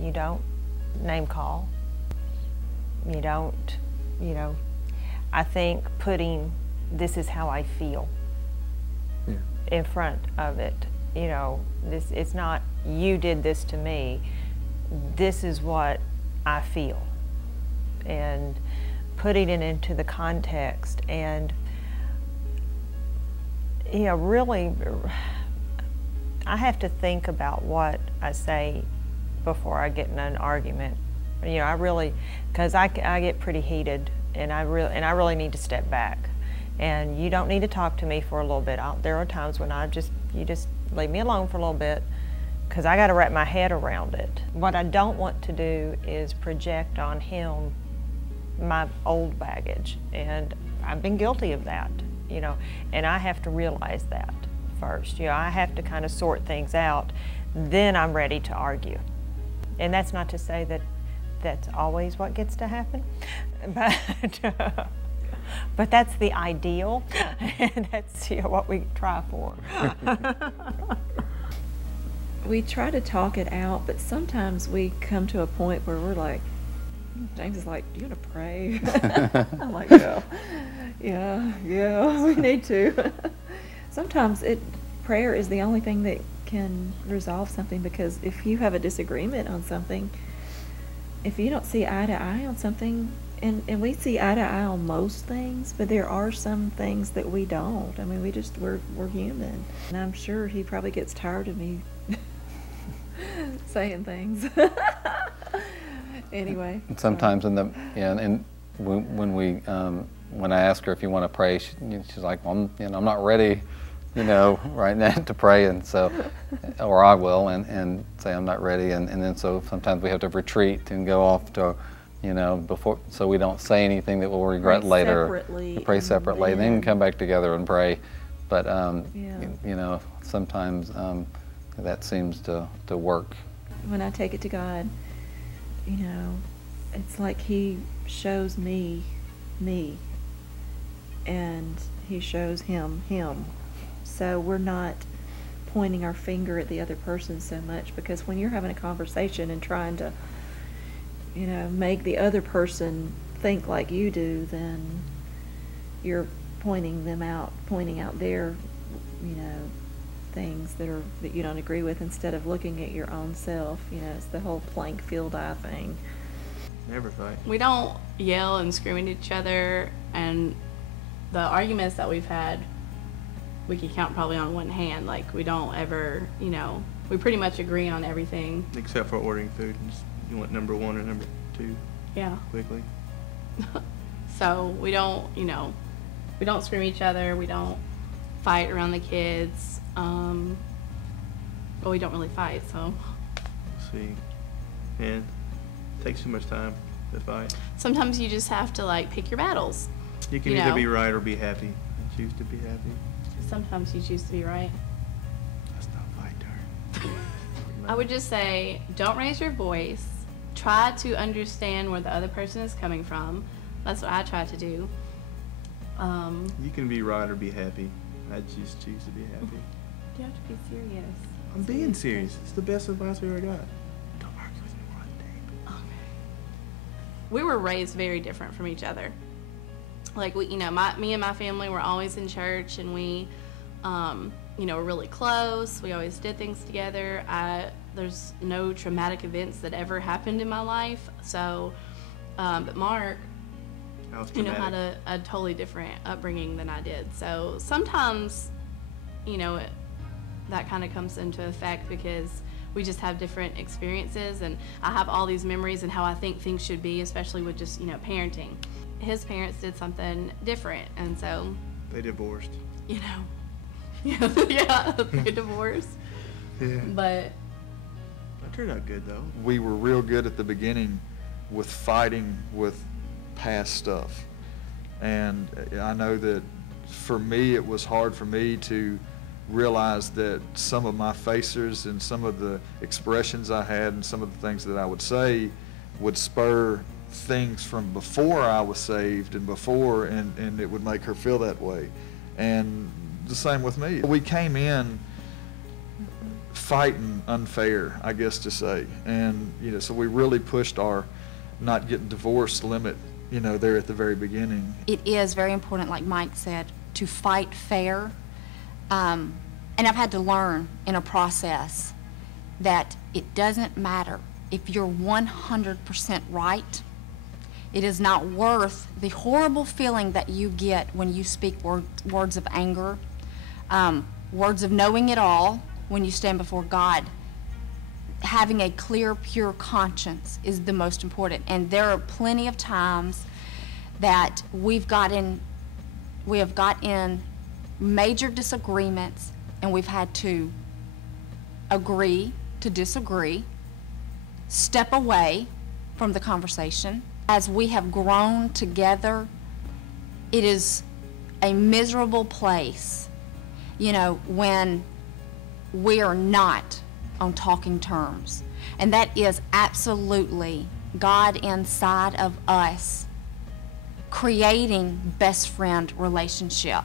You don't name call. You don't, I think putting "this is how I feel" in front of it, it's not "you did this to me," this is what I feel. And putting it into the context and, really, I have to think about what I say before I get in an argument. I really, because I get pretty heated, and I really need to step back. And you don't need to talk to me for a little bit. There are times when you just leave me alone for a little bit, because I got to wrap my head around it. What I don't want to do is project on him my old baggage, and I've been guilty of that, and I have to realize that first. I have to kind of sort things out, then I'm ready to argue. And that's not to say that that's always what gets to happen, but that's the ideal, and that's what we try for. We try to talk it out, but sometimes we come to a point where we're like, James is like, "Do you want to pray?" I'm like, yeah, we need to. Sometimes prayer is the only thing that can resolve something, because if you have a disagreement on something, if you don't see eye to eye on something, and we see eye to eye on most things, but there are some things that we don't. I mean, we're human. And I'm sure he probably gets tired of me saying things. Anyway. Sometimes when I ask her if you want to pray, she's like, "Well, I'm not ready, right now to pray," and so, or I will, and say I'm not ready, and then so sometimes we have to retreat and go off to, before, so we don't say anything that we'll regret later. Pray separately, and then come back together and pray. But sometimes that seems to work. When I take it to God, it's like He shows me, and He shows him. So we're not pointing our finger at the other person so much, because when you're having a conversation and trying to, make the other person think like you do, then you're pointing out their, things that you don't agree with, instead of looking at your own self. It's the whole plank field eye thing. Never fight. We don't yell and scream at each other, and the arguments that we've had, we can count probably on one hand. Like, we don't ever, we pretty much agree on everything. Except for ordering food. You want number 1 or number 2? Yeah. Quickly. So we don't, we don't scream at each other. We don't fight around the kids. But we don't really fight, so. Let's see. And it takes too much time to fight. Sometimes you just have to, pick your battles. You can either be right or be happy. And choose to be happy. Sometimes you choose to be right. That's not my turn. I would just say, don't raise your voice. Try to understand where the other person is coming from. That's what I try to do. You can be right or be happy. I just choose to be happy. You have to be serious. I'm being serious. It's the best advice we ever got. Don't argue with me more on tape. Okay. We were raised very different from each other. Like, me and my family were always in church, and we, were really close. We always did things together. There's no traumatic events that ever happened in my life. So, but Mark, had a totally different upbringing than I did. So sometimes, that kind of comes into effect, because we just have different experiences, and I have all these memories and how I think things should be, especially with just, parenting. His parents did something different, and so... They divorced. Yeah, they divorced. Yeah. But... That turned out good, though. We were real good at the beginning with fighting with past stuff. And I know that for me, it was hard for me to realize that some of my facers and some of the expressions I had and some of the things that I would say would spur things from before I was saved and before, and it would make her feel that way. And the same with me. We came in fighting unfair, I guess to say. And, you know, so we really pushed our not getting divorced limit, you know, there at the very beginning. It is very important, like Mike said, to fight fair. And I've had to learn in a process that it doesn't matter if you're 100% right. It is not worth the horrible feeling that you get when you speak words of anger, words of knowing it all when you stand before God. Having a clear, pure conscience is the most important. And there are plenty of times that we have got in major disagreements, and we've had to agree to disagree, step away from the conversation. As we have grown together, it is a miserable place, you know, when we are not on talking terms. And that is absolutely God inside of us creating best friend relationship.